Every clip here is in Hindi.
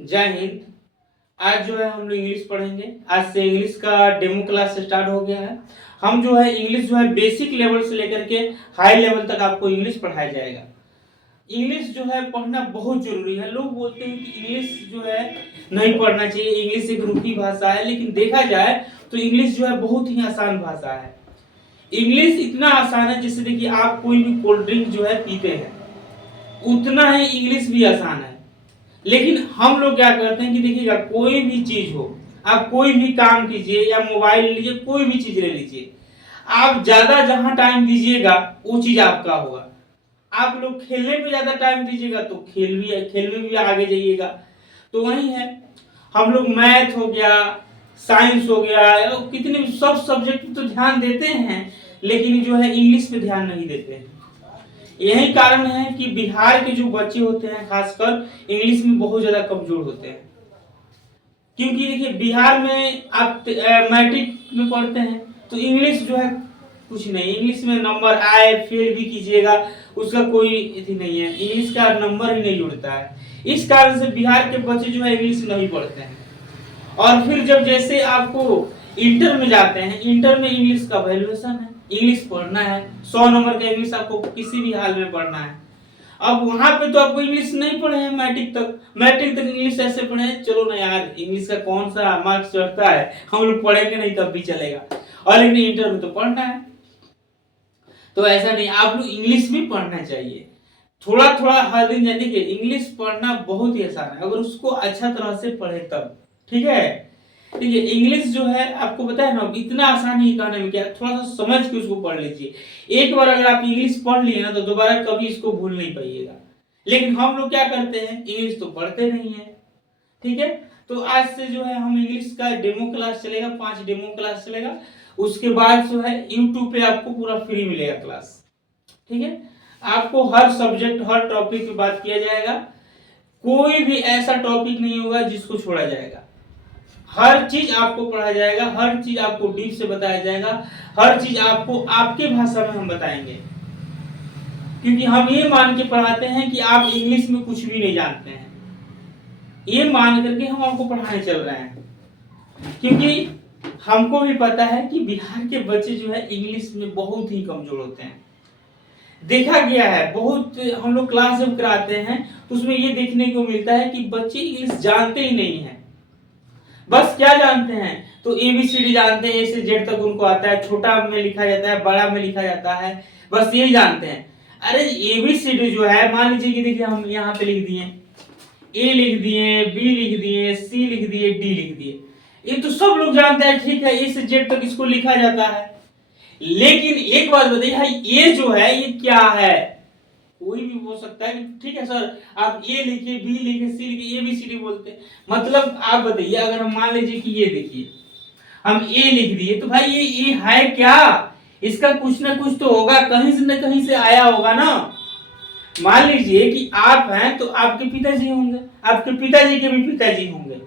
जय हिंद। आज जो है हम लोग इंग्लिश पढ़ेंगे। आज से इंग्लिश का डेमो क्लास स्टार्ट हो गया है। हम जो है इंग्लिश जो है बेसिक लेवल से लेकर के हाई लेवल तक आपको इंग्लिश पढ़ाया जाएगा। इंग्लिश जो है पढ़ना बहुत जरूरी है। लोग बोलते हैं कि इंग्लिश जो है नहीं पढ़ना चाहिए, इंग्लिश एक रूखी भाषा है, लेकिन देखा जाए तो इंग्लिश जो है बहुत ही आसान भाषा है। इंग्लिश इतना आसान है, जैसे देखिए आप कोई भी कोल्ड ड्रिंक जो है पीते हैं, उतना ही इंग्लिश भी आसान है। लेकिन हम लोग क्या करते हैं कि देखिएगा, कोई भी चीज हो, आप कोई भी काम कीजिए या मोबाइल लीजिए, कोई भी चीज ले लीजिए, आप ज्यादा जहां टाइम दीजिएगा वो चीज आपका होगा। आप लोग खेलने में ज्यादा टाइम दीजिएगा तो खेल में भी आगे जाइएगा। तो वही है, हम लोग मैथ हो गया, साइंस हो गया, कितने भी सब सब्जेक्ट तो ध्यान देते हैं, लेकिन जो है इंग्लिश पे ध्यान नहीं देते हैं। यही कारण है कि बिहार के जो बच्चे होते हैं खासकर इंग्लिश में बहुत ज्यादा कमजोर होते हैं। क्योंकि देखिए बिहार में आप मैट्रिक में पढ़ते हैं तो इंग्लिश जो है कुछ नहीं, इंग्लिश में नंबर आए फेल भी कीजिएगा उसका कोई इतनी नहीं है, इंग्लिश का नंबर ही नहीं जुड़ता है। इस कारण से बिहार के बच्चे जो है इंग्लिश नहीं पढ़ते हैं। और फिर जब जैसे आपको इंटर में जाते हैं, इंटर में इंग्लिश का वैल्यूएशन है, इंग्लिश पढ़ना है, 100 नंबर का इंग्लिश आपको किसी भी हाल में पढ़ना है। अब वहां पे तो आपको इंग्लिश नहीं पढ़े हैं मैट्रिक तक इंग्लिश ऐसे पढ़े हैं, चलो ना यार इंग्लिश का कौन सा मार्क्स चढ़ता है, हम लोग पढ़ेंगे नहीं तब भी चलेगा। और लेकिन इंटर में तो पढ़ना है, तो ऐसा नहीं, आप लोग इंग्लिश भी पढ़ना चाहिए। थोड़ा थोड़ा हर दिन जाने के इंग्लिश पढ़ना बहुत ही आसान है, अगर उसको अच्छा तरह से पढ़े तब। ठीक है, देखिए इंग्लिश जो है आपको पता है ना, इतना आसान ही कहने में क्या, थोड़ा सा समझ के उसको पढ़ लीजिए। एक बार अगर आप इंग्लिश पढ़ लिए ना तो दोबारा कभी इसको भूल नहीं पाइएगा। लेकिन हम लोग क्या करते हैं, इंग्लिश तो पढ़ते नहीं है। ठीक है, तो आज से जो है हम इंग्लिश का डेमो क्लास चलेगा, 5 डेमो क्लास चलेगा। उसके बाद जो है यूट्यूब पे आपको पूरा फ्री मिलेगा क्लास। ठीक है, आपको हर सब्जेक्ट हर टॉपिक पे बात किया जाएगा, कोई भी ऐसा टॉपिक नहीं होगा जिसको छोड़ा जाएगा। हर चीज आपको पढ़ाया जाएगा, हर चीज आपको डीप से बताया जाएगा, हर चीज आपको आपके भाषा में हम बताएंगे। क्योंकि हम ये मान के पढ़ाते हैं कि आप इंग्लिश में कुछ भी नहीं जानते हैं, ये मान करके हम आपको पढ़ाने चल रहे हैं। क्योंकि हमको भी पता है कि बिहार के बच्चे जो है इंग्लिश में बहुत ही कमजोर होते हैं। देखा गया है, बहुत हम लोग क्लास जब कराते हैं तो उसमें ये देखने को मिलता है कि बच्चे इंग्लिश जानते ही नहीं है। बस क्या जानते हैं, तो ABCD जानते हैं, A से Z तक उनको आता है, छोटा में लिखा जाता है, बड़ा में लिखा जाता है, बस यही जानते हैं। अरे ABCD जो है, मान लीजिए कि देखिए हम यहाँ पे लिख दिए, A लिख दिए, B लिख दिए, C लिख दिए, D लिख दिए, ये तो सब लोग जानते हैं। ठीक है, A से Z तक इसको लिखा जाता है। लेकिन एक बात बताइए, ये जो है ये क्या है, कोई भी बोल सकता है। ठीक है सर, आप ए लिखिए, बी लिखिए, सी लिखिए, ABCD बोलते हैं। मतलब आप बताइए, अगर हम मान लीजिए कि ये देखिए हम ए लिख दिए, तो भाई ये है क्या, इसका कुछ ना कुछ तो होगा, कहीं से आया होगा ना। मान लीजिए कि आप हैं तो आपके पिताजी होंगे, आपके पिताजी के भी पिताजी होंगे,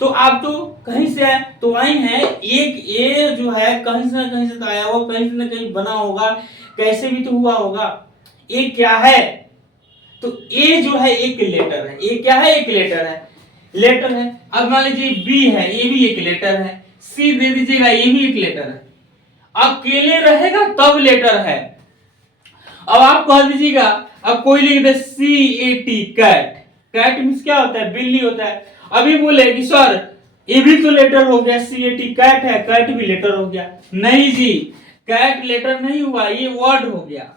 तो आप तो कहीं से आए, तो वही है, एक ए जो है कहीं से तो आया होगा, कहीं से ना कहीं बना होगा, कैसे भी तो हुआ होगा। ए क्या है, तो ए जो है एक लेटर है, ए क्या है, एक लेटर है। अब मान लीजिए बी है, ये भी एक लेटर है, सी दे दीजिएगा, ये भी एक लेटर है। अकेले रहेगा तब लेटर है। अब आप कह दीजिएगा, अब कोई लिख दे CAT, कैट, कैट मींस क्या होता है, बिल्ली होता है। अभी बोले कि सर ये भी तो लेटर हो गया, CAT कैट है, कैट भी लेटर हो गया। नहीं जी, कैट लेटर नहीं हुआ, ये वर्ड हो गया।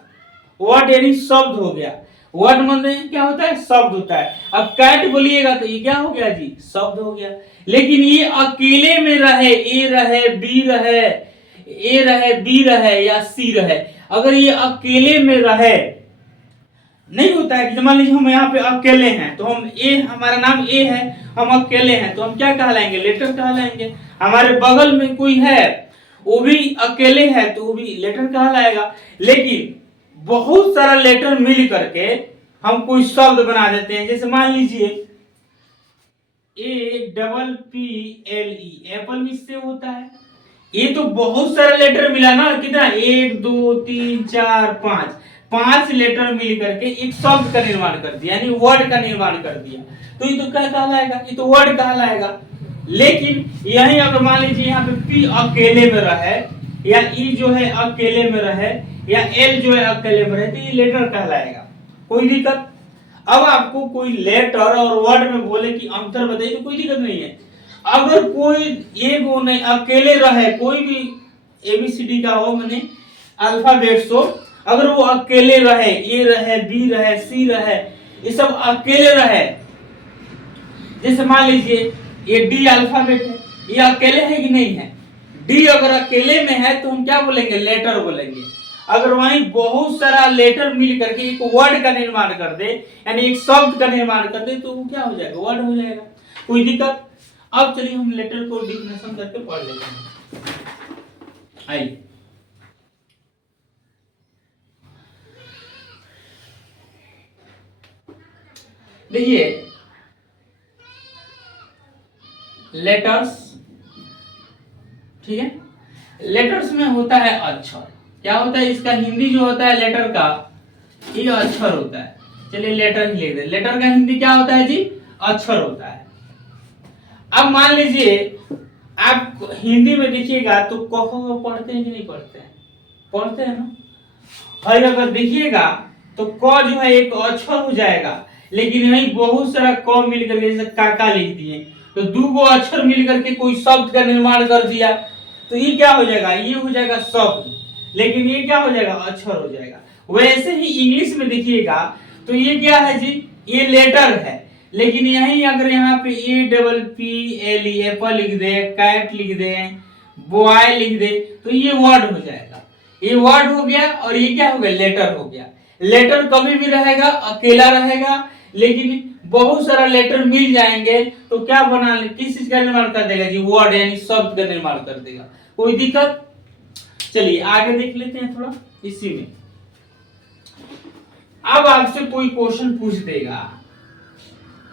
वर्ड यानी शब्द हो गया। वर्ड मतलब क्या होता है, शब्द होता है। अब कैट बोलिएगा तो ये क्या हो गया जी, शब्द हो गया। लेकिन ये अकेले में रहे, ए रहे, बी रहे, ए रहे, बी रहे या सी रहे, अगर ये अकेले में रहे, नहीं होता है कि मान लीजिए हम यहाँ पे अकेले हैं, तो हम ए, हमारा नाम ए है, हम अकेले हैं, तो हम क्या कहलाएंगे, लेटर कहलाएंगे। हमारे बगल में कोई है, वो भी अकेले है, तो वो भी लेटर कहलाएगा। लेकिन बहुत सारा लेटर मिल करके हम कोई शब्द बना देते हैं। जैसे मान लीजिए APPLE, एप्पल में से होता है। ये तो बहुत सारा लेटर मिला ना, कितना, 1 2 3 4 5, 5 लेटर मिल करके एक शब्द का निर्माण कर दिया, यानी वर्ड का निर्माण कर दिया, तो ये तो क्या कहलाएगा, ये तो वर्ड कहलाएगा। लेकिन यही अगर मान लीजिए यहाँ पे पी अकेले में रहे, या ई जो है अकेले में रहे, या एल जो है अकेले में रहे, तो ये लेटर कहलाएगा, कोई दिक्कत। अब आपको कोई लेटर और वर्ड में बोले कि अंतर बताइए, तो कोई दिक्कत नहीं है। अगर कोई एक वो नहीं अकेले रहे, कोई भी एबीसीडी का हो, माने अल्फाबेट्स हो, अगर वो अकेले रहे, ए रहे, बी रहे, सी रहे, ये सब अकेले रहे, जैसे मान लीजिए ये डी अल्फाबेट है, ये अकेले है कि नहीं है, डी अगर अकेले में है तो हम क्या बोलेंगे, लेटर बोलेंगे। अगर वहीं बहुत सारा लेटर मिल करके एक वर्ड का निर्माण कर दे, यानी एक शब्द का निर्माण कर दे, तो वो क्या हो जाएगा, वर्ड हो जाएगा, कोई दिक्कत। अब चलिए हम लेटर को डिफिनेशन करके पढ़ लेते हैं। आइए देखिए, लेटर्स, ठीक है, लेटर्स में होता है अक्षर। क्या होता है इसका हिंदी जो होता है लेटर का, ये अक्षर होता है। चलिए लेटर ही लिख दे, लेटर का हिंदी क्या होता है जी, अक्षर होता है। अब मान लीजिए आप हिंदी में देखिएगा तो क ख ग पढ़ते हैं कि नहीं पढ़ते हैं, पढ़ते हैं ना। और अगर देखिएगा तो क जो है एक अक्षर हो जाएगा, लेकिन यही बहुत सारा क मिल करके जैसे काका लिख दिए, तो दो गो अक्षर मिल करके कोई शब्द का निर्माण कर दिया, तो ये क्या हो जाएगा, ये हो जाएगा शब्द, लेकिन ये क्या हो जाएगा, अक्षर हो जाएगा। वैसे ही इंग्लिश में देखिएगा तो ये क्या है जी, ये लेटर है, लेकिन यही अगर यहाँ पे A double P L E Apple लिख दे, कैट लिख दे, बॉय लिख दे, तो ये वर्ड हो जाएगा। ये वर्ड हो गया और ये क्या हो गया, लेटर हो गया। लेटर कभी भी रहेगा, अकेला रहेगा, लेकिन बहुत सारा लेटर मिल जाएंगे तो क्या बना ले, किस चीज का निर्माण कर देगा जी, वर्ड यानी शब्द का निर्माण कर देगा, कोई दिक्कत। चलिए आगे देख लेते हैं थोड़ा इसी में। अब आपसे कोई क्वेश्चन पूछ देगा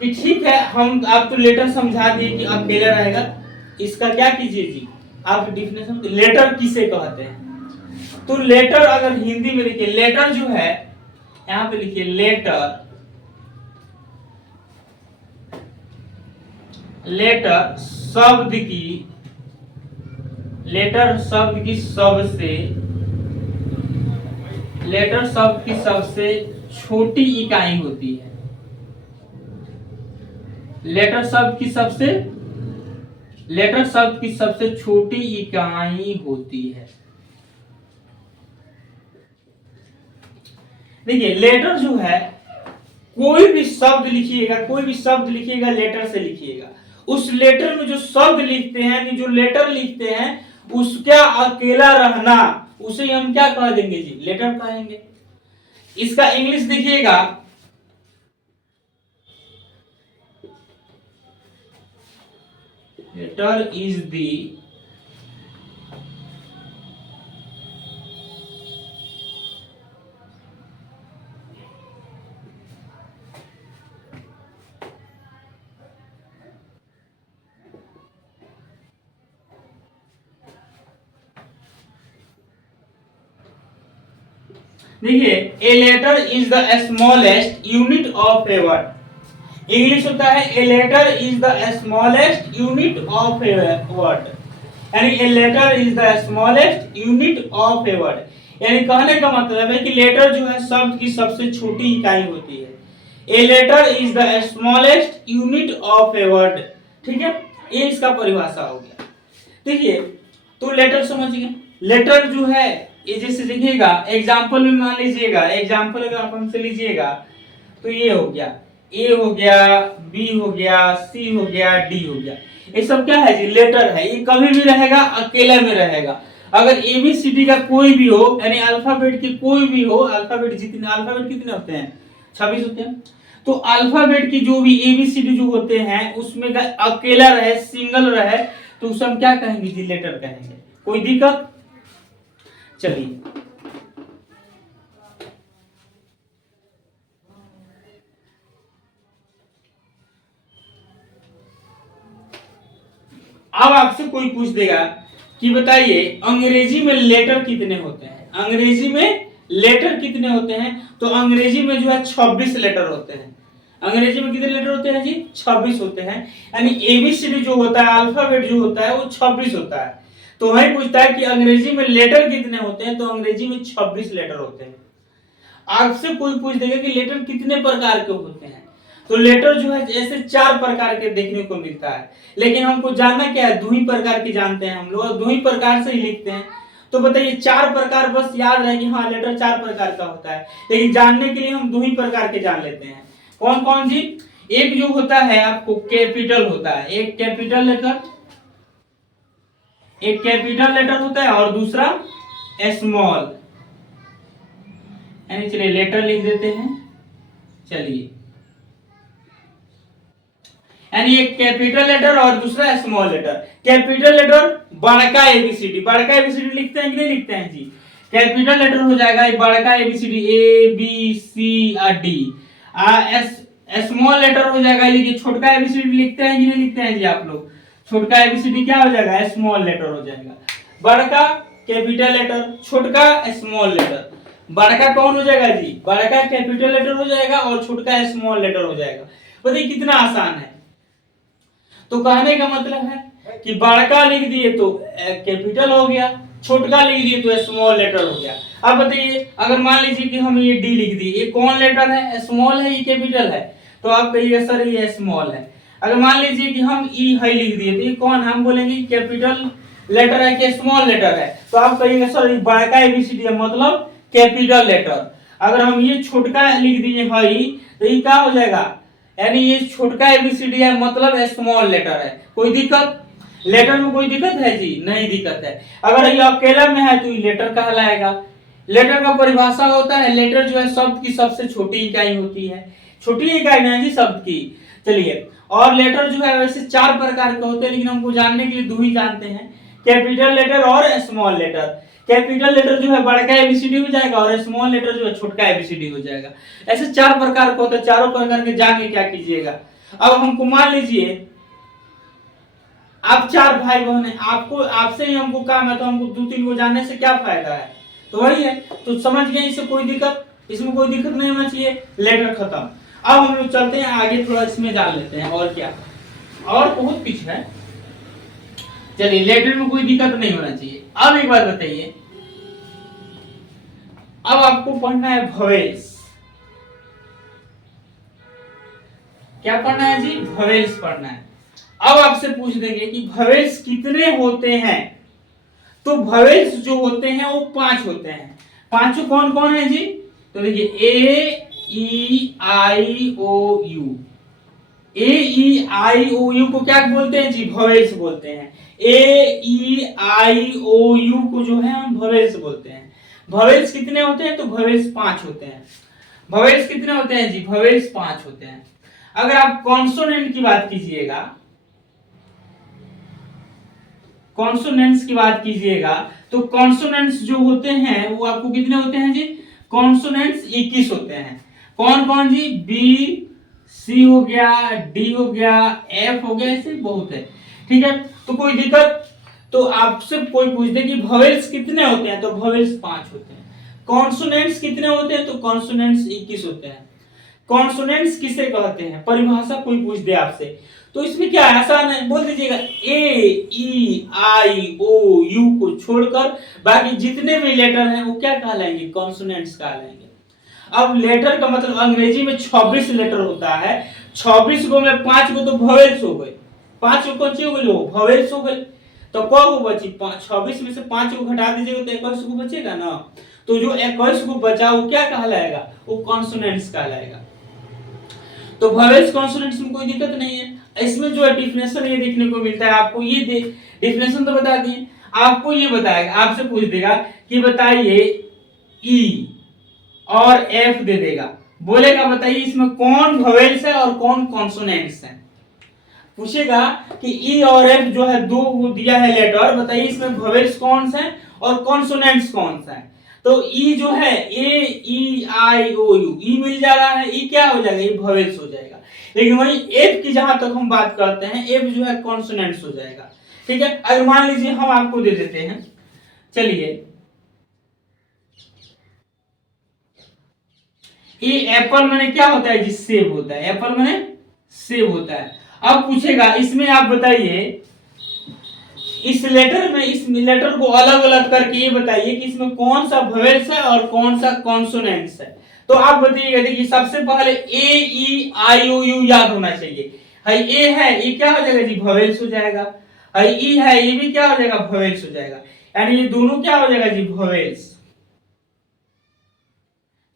कि ठीक है, हम आप तो लेटर समझा दिए कि अकेला रहेगा, इसका क्या कीजिए जी, आप डिफिनेशन, लेटर किसे कहते हैं। तो लेटर अगर हिंदी में देखिए, लेटर जो है यहां पे लिखिए, लेटर, लेटर शब्द की, लेटर शब्द की सबसे, लेटर शब्द की सबसे छोटी इकाई होती है। लेटर शब्द की सबसे, लेटर शब्द की सबसे छोटी इकाई होती है। देखिए लेटर जो है, कोई भी शब्द लिखिएगा, कोई भी शब्द लिखिएगा लेटर से लिखिएगा, उस लेटर में जो शब्द लिखते हैं, जो लेटर लिखते हैं, उसका अकेला रहना, उसे हम क्या कह देंगे जी, लेटर कहेंगे। इसका इंग्लिश देखिएगा, लेटर इज दी देखिए, a letter is the smallest unit of a word. English होता है ए letter is the smallest unit of a word, यानी a letter is the smallest unit of a word. यानी कहने का मतलब है कि लेटर जो है शब्द की सबसे छोटी इकाई होती है। ए letter is the smallest unit of a word, ठीक है, ये इसका परिभाषा हो गया। देखिए तो लेटर समझ गए। लेटर जो है ये जैसे देखिएगा, एग्जाम्पल में मान लीजिएगा, एग्जाम्पल अगर आप हमसे लीजिएगा तो ये हो गया, ए हो गया, बी हो गया, सी हो गया, डी हो गया, ये सब क्या है जी, लेटर है। ये कभी भी रहेगा, अकेला में रहेगा। अगर एबीसीडी का कोई भी हो, यानी अल्फाबेट की कोई भी हो, अल्फाबेट जितने, अल्फाबेट कितने होते हैं, 26 होते हैं, तो अल्फाबेट की जो भी एबीसीडी जो होते हैं उसमें अकेला रहे, सिंगल रहे, तो उसे हम क्या कहेंगे जी, लेटर कहेंगे, कोई दिक्कत। चलिए अब आपसे कोई पूछ देगा कि बताइए अंग्रेजी में लेटर कितने होते हैं, अंग्रेजी में लेटर कितने होते हैं, तो अंग्रेजी में जो है 26 लेटर होते हैं। अंग्रेजी में कितने लेटर होते हैं जी, 26 होते हैं। यानी एबीसीडी जो होता है, अल्फाबेट जो होता है वो 26 होता है। तो वही पूछता है कि अंग्रेजी में लेटर कितने होते हैं, तो अंग्रेजी में 26 लेटर होते हैं। आपसे कोई पूछ देगा कि लेटर कितने प्रकार के होते हैं, तो लेटर जो है ऐसे 4 प्रकार के देखने को मिलता है, लेकिन हमको जानना क्या है, 2 ही प्रकार के जानते हैं हम लोग, 2 ही प्रकार से ही लिखते हैं। तो बताइए 4 प्रकार बस याद रहे कि हाँ लेटर 4 प्रकार का होता है, लेकिन जानने के लिए हम 2 ही प्रकार के जान लेते हैं। कौन कौन जी, एक जो होता है आपको कैपिटल होता है, एक कैपिटल लेटर होता है, और दूसरा स्मॉल, यानी चलिए लेटर लिख देते हैं। चलिए यानी एक कैपिटल लेटर और दूसरा स्मॉल लेटर। कैपिटल लेटर बड़का एबीसीडी, बड़का एबीसीडी लिखते हैं कि नहीं लिखते हैं जी। कैपिटल लेटर हो जाएगा बड़का A B C D A B C D. Small letter हो जाएगा ये छोटका एबीसीडी लिखते हैं कि नहीं लिखते हैं जी आप लोग। छोटका एबीसीडी क्या हो जाएगा, स्मॉल लेटर हो जाएगा। बड़का कैपिटल लेटर, छोटका स्मॉल लेटर। बड़का कौन हो जाएगा जी, बड़का कैपिटल लेटर हो जाएगा और छोटका स्मॉल लेटर हो जाएगा। बताइए कितना आसान है। तो कहने का मतलब है कि बड़का लिख दिए तो कैपिटल हो गया, छोटका लिख दिए तो स्मॉल लेटर हो गया। अब बताइए अगर मान लीजिए कि हम ये डी लिख दिए, ये कौन लेटर है, स्मॉल है ये कैपिटल है, तो आप कहिएगा सर ये स्मॉल है। अगर मान लीजिए कि हम ई हाई लिख दिए तो ये कौन, हम बोलेंगे कैपिटल लेटर है कि स्मॉल लेटर है, तो आप कहिएगा सर ये बड़का एबीसीडी है मतलब कैपिटल लेटर। अगर हम ये छोटका लिख दिए हाई तो ये क्या हो जाएगा, यानी ये छोटका एबीसीडी है मतलब स्मॉल लेटर है। कोई दिक्कत, लेटर में कोई दिक्कत है जी, नहीं दिक्कत है। अगर ये अकेला में है तो ये लेटर कहलाएगा। लेटर का परिभाषा होता है, लेटर जो है शब्द की सबसे छोटी इकाई होती है, छोटी इकाई नहीं जी शब्द की। चलिए और लेटर जो है वैसे 4 प्रकार के होते हैं, लेकिन हमको जानने के लिए 2 ही जानते हैं, कैपिटल लेटर और स्मॉल लेटर। कैपिटल लेटर जो है बड़का एबीसीडी हो जाएगा और स्मॉल लेटर जो है छोटका एबीसीडी हो जाएगा। ऐसे 4 प्रकार के होते हैं, चारों प्रकार के जान के क्या कीजिएगा। अब हमको मान लीजिए आप 4 भाई बहन हैं, आपको आपसे ही हमको काम है, तो हमको 2-3 को जानने से क्या फायदा है, तो वही है। तो समझ गए, इससे कोई दिक्कत, इसमें कोई दिक्कत नहीं होना चाहिए। लेटर खत्म। अब हम लोग चलते हैं आगे, थोड़ा इसमें जान लेते हैं और क्या, और बहुत कुछ है। चलिए लेटर में कोई दिक्कत नहीं होना चाहिए। अब एक बात बताइए, अब आपको पढ़ना है वोवेल्स। क्या पढ़ना है जी, वोवेल्स पढ़ना है। अब आपसे पूछ देंगे कि वोवेल्स कितने होते हैं, तो वोवेल्स जो होते हैं वो 5 होते हैं। पांचों कौन कौन है जी, तो देखिए ए ई आई ओ you. A E I O you को क्या बोलते हैं जी, वोवेल्स बोलते हैं। ए ई आई ओ यू को जो है हम वोवेल्स बोलते हैं। वोवेल्स कितने होते हैं, तो वोवेल्स 5 होते हैं। वोवेल्स कितने होते हैं जी, वोवेल्स 5 होते हैं। अगर आप कॉन्सोनेंट की बात कीजिएगा, कॉन्सोनेंट्स की बात कीजिएगा, तो कॉन्सोनेंट्स जो होते हैं वो आपको कितने होते हैं जी, कॉन्सोनेंट्स 21 होते हैं। कौन कौन जी, बी सी हो गया, डी हो गया, एफ हो गया, ऐसे बहुत है। ठीक है, तो कोई दिक्कत, तो आपसे कोई पूछ दे कि वोवेल्स कितने होते हैं, तो वोवेल्स 5 होते हैं। कॉन्सोनेंट्स कितने होते हैं, तो कॉन्सोनेंट्स 21 होते हैं। कॉन्सोनेंट्स किसे कहते हैं, परिभाषा कोई पूछ दे आपसे, तो इसमें क्या है, आसान है, बोल दीजिएगा ए ई आई ओ यू को छोड़कर बाकी जितने भी लेटर हैं वो क्या कहलाएंगे, कॉन्सोनेंट्स कहलाएंगे। अब लेटर का मतलब अंग्रेजी में 26 लेटर होता है, 26 को में 5 को तो वोवेल्स हो गए, 5 को कौन सी हो गई, वोवेल्स हो गई। तो क्या को बची, 26 में से 5 को घटा दीजिएगा तो 21 को बचेगा ना, तो जो 21 को बचा वो क्या कहलाएगा, वो कॉन्सोनेंट्स कहलाएगा। तो वोवेल्स कॉन्सोनेंट्स में कोई दिक्कत नहीं है। इसमें जो है डिफिनेशन ये देखने को मिलता है आपको, ये डिफिनेशन तो बता दिए, आपको ये बताएगा, आपसे पूछ देगा कि बताइए ई और एफ दे देगा, बोलेगा बताइए इसमें कौन वोवेल्स है और कौन कॉन्सोनेंट्स है। पूछेगा कि ई और एफ जो है 2 दिया है लेटर, बताइए इसमें वोवेल्स कौन से हैं और कॉन्सोनेंट्स कौन सा है। तो ई जो है ए ई आई ओ यू, ई मिल जा रहा है, ई क्या हो जाएगा, ये वोवेल्स हो जाएगा। लेकिन वही एफ की जहां तक हम बात करते हैं, एफ जो है कॉन्सोनेंट्स हो जाएगा। ठीक है, अगर मान लीजिए हम आपको दे देते हैं, चलिए ये एप्पल माने क्या होता है जी? सेब होता है। एप्पल माने सेब होता है। अब पूछेगा इसमें आप बताइए, इस लेटर को अलग अलग करके ये बताइए कि इसमें कौन सा वोवेल्स है और कौन सा कॉन्सोनेंट्स है। तो आप बताइएगा। देखिए सबसे पहले ए ई आई ओ यू याद होना चाहिए। है ए है, ये क्या हो जाएगा जी? वोवेल्स हो जाएगा। है ई है, ये भी क्या हो जाएगा? वोवेल्स हो जाएगा। यानी ये दोनों क्या हो जाएगा जी? वोवेल्स।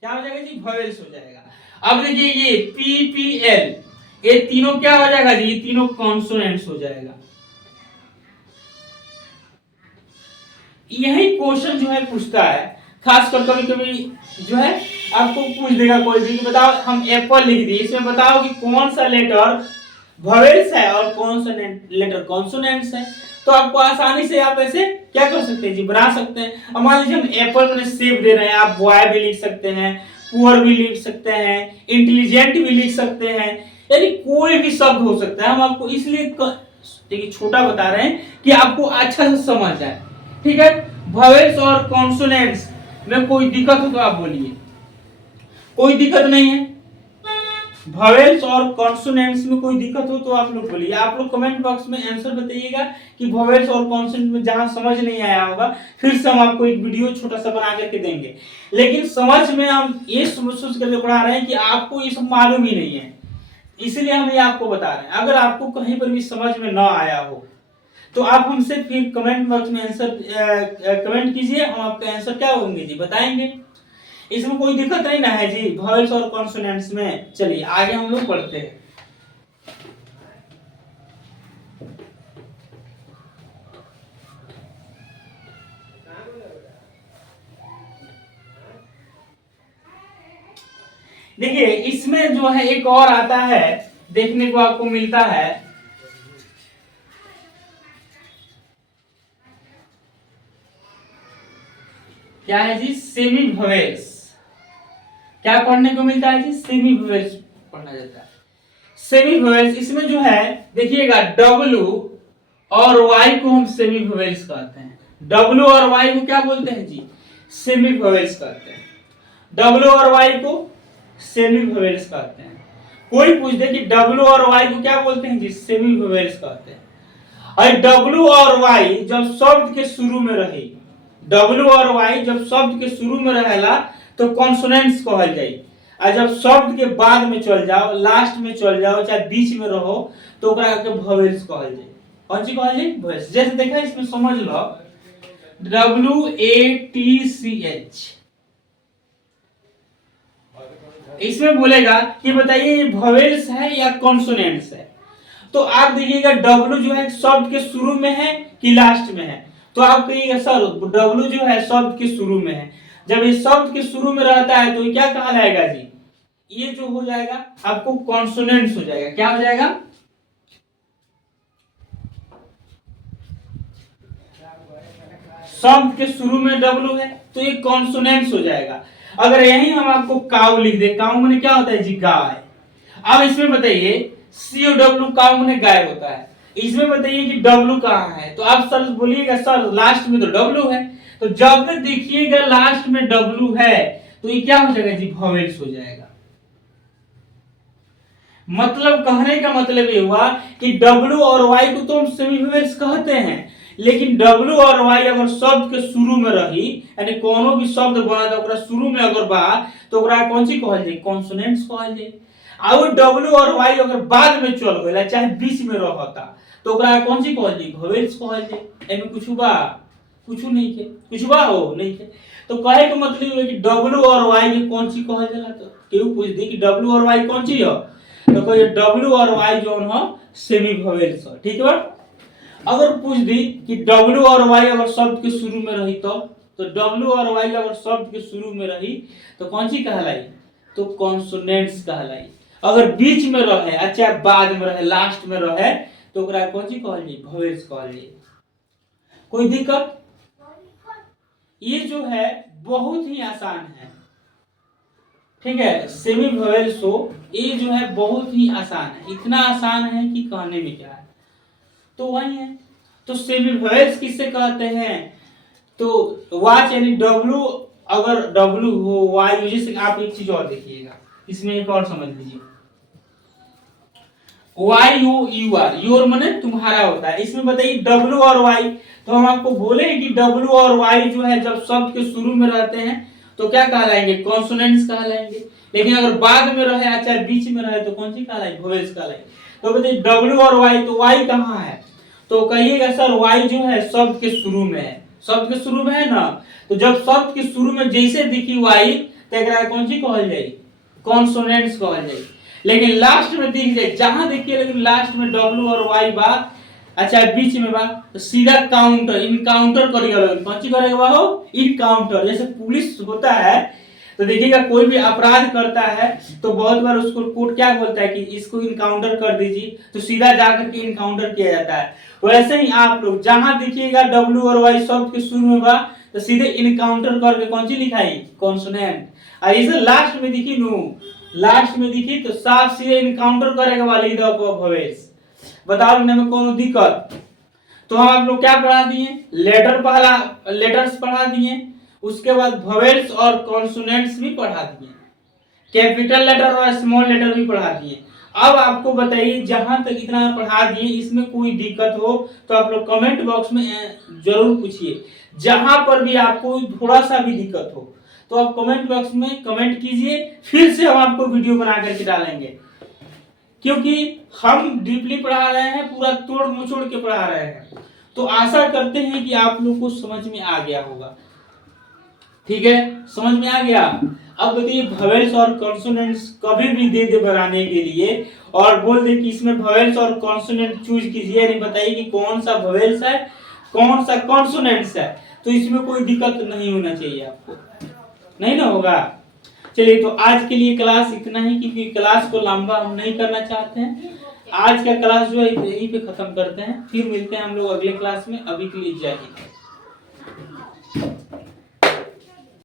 क्या हो जाएगा जी? वोवेल्स हो जाएगा। अब देखिए ये पी पी एल, ये तीनों क्या हो जाएगा जी? ये तीनों कॉन्सोनेंट्स हो जाएगा। यही क्वेश्चन जो है पूछता है, खासकर कभी कभी जो है आपको पूछ देगा कोई भी कि बताओ, हम एप्पल लिख दिए, इसमें बताओ कि कौन सा लेटर वोवेल्स है और कौन सा लेटर कॉन्सोनेंट्स है। तो आपको आसानी से आप ऐसे क्या कर सकते हैं जी? बना सकते हैं। अब मान लीजिए हम एप्पल में सेब दे रहे हैं, आप बॉय भी लिख सकते हैं, पुअर भी लिख सकते हैं, इंटेलिजेंट भी लिख सकते हैं, यानी कोई भी शब्द हो सकता है। हम आपको इसलिए देखिए छोटा बता रहे हैं कि आपको अच्छा से समझ जाए। ठीक है, वोवेल्स और कॉन्सोनेंट्स में कोई दिक्कत हो तो आप बोलिए। कोई दिक्कत नहीं है। वोवेल्स और कॉन्सोनेंट्स में कोई दिक्कत हो तो आप लोग बोलिए। आप लोग कमेंट बॉक्स में आंसर बताइएगा कि वोवेल्स और कॉन्सोनेंट में जहां समझ नहीं आया होगा, फिर से हम आपको एक वीडियो छोटा सा बना करके देंगे। लेकिन समझ में हम ये सोच करके पढ़ा रहे हैं कि आपको ये सब मालूम ही नहीं है, इसलिए हम ये आपको बता रहे हैं। अगर आपको कहीं पर भी समझ में ना आया हो तो आप हमसे फिर कमेंट बॉक्स में आंसर कमेंट कीजिए, हम आपका आंसर क्या होंगे जी? बताएंगे। इसमें कोई दिक्कत नहीं ना है जी वोवेल्स और कॉन्सोनेंट्स में। चलिए आगे हम लोग पढ़ते हैं। देखिए इसमें जो है एक और आता है, देखने को आपको मिलता है, क्या है जी? Semi vowels. क्या पढ़ने को मिलता है जी? सेमी वोवेल्स पढ़ना जाता है। सेमी वोवेल्स इसमें जो है देखिएगा, डब्लू और वाई को हम सेमी वोवेल्स कहते हैं। डब्लू और वाई को क्या बोलते हैं जी? सेमी वोवेल्स कहते हैं। डब्लू और वाई को सेमी वोवेल्स कहते हैं। कोई पूछ दे कि डब्लू और वाई को क्या बोलते हैं जी? सेमी वोवेल्स कहते हैं। और डब्लू और वाई जब शब्द के शुरू में रहे, डब्लू और वाई जब शब्द के शुरू में रहेला तो कॉन्सोनेंट्स कहल जाई। और जब शब्द के बाद में चल जाओ, लास्ट में चल जाओ, चाहे बीच में रहो, तो ओकरा के वोवेल्स कहल जाई। कौन सी कहल जाई? वोवेल्स। जैसे देखा इसमें समझ लो, WATCH, इसमें बोलेगा कि बताइए ये वोवेल्स है या कॉन्सोनेंट्स है। तो आप देखिएगा डब्लू जो है शब्द के शुरू में है कि लास्ट में है। तो आप कहिएगा सर डब्लू जो है शब्द के शुरू में है। जब ये शब्द के शुरू में रहता है तो ये क्या कहा जाएगा जी? ये जो हो जाएगा आपको कॉन्सोनेंट्स हो जाएगा। क्या हो जाएगा? शब्द के शुरू में डब्लू है तो ये कॉन्सोनेंट्स हो जाएगा। अगर यही हम आपको काउ लिख दे, काउ माने क्या होता है जी? गाय। अब इसमें बताइए COW, काउ माने गाय होता है। इसमें बताइए कि डब्लू कहाँ है, तो आप सर बोलिएगा सर लास्ट में तो डब्लू है। तो जब देखिएगा लास्ट में डब्लू है तो ये क्या हो जाएगा जी? वोवेल्स हो जाएगा। मतलब कहने का मतलब ये हुआ कि डब्लू और वाई को तो हम सेमी वोवेल्स कहते हैं, लेकिन डब्लू और वाई अगर शब्द के शुरू में रही, यानी कोनो भी शब्द बना था ओकरा शुरू में अगर बा, तो ओकरा कौन सी कहल जाई? कॉन्सोनेंट्स कहल जाई। और डब्लू और वाई अगर बाद में चल गइला, चाहे बीच में रहता, तो ओकरा कौन सी कहल जाई? वोवेल्स कहल जाई। एमे कुछ बा? कुछ नहीं के। कुछ बा हो नहीं के। तो कहे का मतलब है कि डब्लू और वाई में कौन सी कहल जाला। तो केहू पूछ दे कि डब्लू और वाई कौन सी है, तो कोई डब्लू और वाई जो है सेमी वोवेल्स है। ठीक है। अगर पूछ दी कि डब्लू और वाई अगर शब्द के शुरू में रही तो डब्लू और वाई अगर शब्द के शुरू में रही तो कौन सी कहलाई? तो कॉन्सोनेंट्स कहलाई। अगर बीच में रहे, अच्छा बाद में रहे, लास्ट में रहे, तो ओकरा कौन सी कहल जाई? वोवेल्स कहल जाई। कोई दिक्कत? ये जो है बहुत ही आसान है। ठीक है, सेमी वोवेल्स हो, ये जो है बहुत ही आसान है। इतना आसान है कि कहने में क्या है। तो वही है। तो सेमी वोवेल्स किससे कहते हैं? तो वाच यानी डब्लू अगर W हो Y हो, जैसे आप एक चीज और देखिएगा, इसमें एक और समझ लीजिए, YOUR, योर माने तुम्हारा होता है, इसमें बताइए W और Y, तो हम आपको बोले कि W और Y जो है जब शब्द के शुरू में रहते हैं तो क्या कहलाएंगे, कॉन्सोनेंट्स कहलाएंगे। लेकिन अगर बाद में रहे या चाहे बीच में रहे तो कौन सी कहलाएंगे, वोवेल्स कहलाएंगे। तो बताइए W और Y, तो Y कहाँ है, तो कहिएगा सर Y जो है शब्द के शुरू में है, शब्द के शुरू में है ना, तो जब शब्द के शुरू में जैसे दिखी Y तो एकरा कौन सी कहल जाएगी, कॉन्सोनेंट्स कहल जाएगी। लेकिन लास्ट में दिख जाए, जहां देखिए लेकिन लास्ट में W और Y बा, अच्छा बीच में बा, तो सीधा काउंटर इनकाउंटर करेगा, कौन सी करेगा हो, इनकाउंटर। जैसे पुलिस होता है तो देखिएगा कोई भी अपराध करता है तो बहुत बार उसको कोर्ट क्या बोलता है कि इसको इनकाउंटर कर दीजिए, तो सीधा जाकर के इनकाउंटर किया जाता है। वैसे ही आप लोग जहां देखिएगा W और Y शब्द के शुरू में बा तो सीधे इनकाउंटर करके कौन सी लिखाई, कॉन्सोनेंट। और इसे लास्ट में दिखी नु, लास्ट में दिखी तो साफ सीधे इनकाउंटर करेगा वाली वोवेल्स। बताओ इनमें में कौन दिक्कत। तो हम आप लोग क्या पढ़ा दिए, लेटर पहला लेटर्स पढ़ा दिए, उसके बाद वोवेल्स और कॉन्सोनेंट्स भी पढ़ा दिए, कैपिटल लेटर और स्मॉल लेटर भी पढ़ा दिए। अब आपको बताइए जहां तक इतना पढ़ा दिए इसमें कोई दिक्कत हो तो आप लोग कमेंट बॉक्स में जरूर पूछिए। जहां पर भी आपको थोड़ा सा भी दिक्कत हो तो आप कमेंट बॉक्स में कमेंट कीजिए, फिर से हम आपको वीडियो बना करके डालेंगे, क्योंकि हम डीपली पढ़ा रहे हैं, पूरा तोड़ मचोड़ के पढ़ा रहे हैं। तो आशा करते हैं कि आप लोग को समझ में आ गया होगा। ठीक है, समझ में आ गया। अब बताइए वोवेल्स और कॉन्सोनेंट्स कभी भी दे दे बनाने के लिए और बोल दे कि इसमें वोवेल्स और कॉन्सोनेंट चूज कीजिए, यानी बताइए कि कौन सा वोवेल्स है कौन सा कॉन्सोनेंट्स है, तो इसमें कोई दिक्कत नहीं होना चाहिए आपको, नहीं ना होगा। चलिए तो आज के लिए क्लास इतना ही, क्योंकि क्लास को लंबा हम नहीं करना चाहते हैं। आज का क्लास जो है यहीं पे खत्म करते हैं, फिर मिलते हैं हम लोग अगले क्लास में। अभी के लिए जय हिंद।